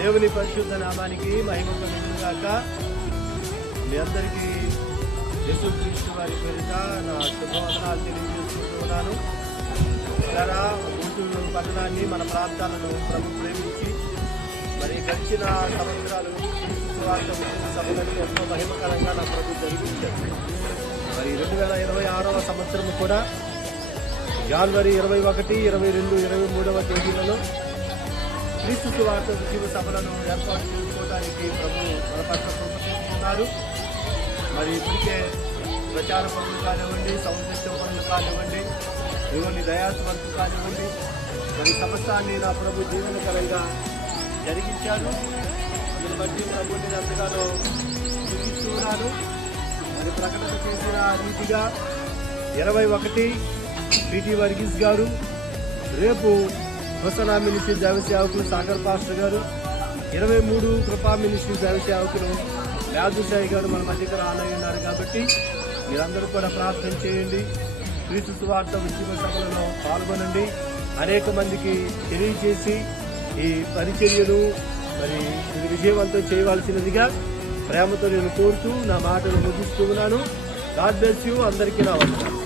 దేవుని పరిశుద్ధ నామానికి మహిమ కలుగును గాక. మీ అందరికీ యేసుక్రీస్తు వారి పేరిట నా శుభవందనాలు తెలియజేస్తున్నాను. ఇలా గుంటూరు పట్టణాన్ని, మన ప్రాంతాలను ప్రభు ప్రేమించి మరి గడిచిన సంవత్సరాలు సువార్త సభలను ఎంతో మహిమకరంగా నా ప్రభు జరిగించారు. మరి 2026వ సంవత్సరం కూడా జనవరి 21, 22, 23వ తేదీలలో క్రీస్తు సువార్త ఉద్యమ సభలను ఏర్పాటు చేసుకోవడానికి ప్రభు మన పట్ల చూపుతున్నారు. మరి ఇప్పటికే ప్రచార పనులు కానివ్వండి, సందర్శన పనులు కానివ్వండి, ఇవన్నీ దయాసు వర్క్ కానివ్వండి, మరి సమస్తాన్ని నా ప్రభు జీవనకరంగా జరిగించారు. దీన్ని బట్టి ప్రభుని ఎంతగానో చూపిస్తున్నాను. మరి ప్రకటన చేసిన రీతిగా 21 పిటి వర్గీస్ గారు, రేపు హోసనా మినిస్ట్రీ దైవ సేవకులు సాగర్ పాస్టర్ గారు, 23 కృపా మినిస్ట్రీ దైవ సేవకులు యాదుసాయి గారు మన మధ్యకు రానయ్యున్నారు. కాబట్టి మీరందరూ కూడా ప్రార్థన చేయండి. క్రీస్తు సువార్త ఉద్యమ సభలలో పాల్గొనండి. అనేక మందికి తెలియజేసి ఈ పరిచర్యను మరి విజయవంతం చేయవలసినదిగా ప్రేమతో నేను కోరుతూ నా మాటలు ముగిస్తూ ఉన్నాను. God bless you. అందరికీ నా వందనాలు.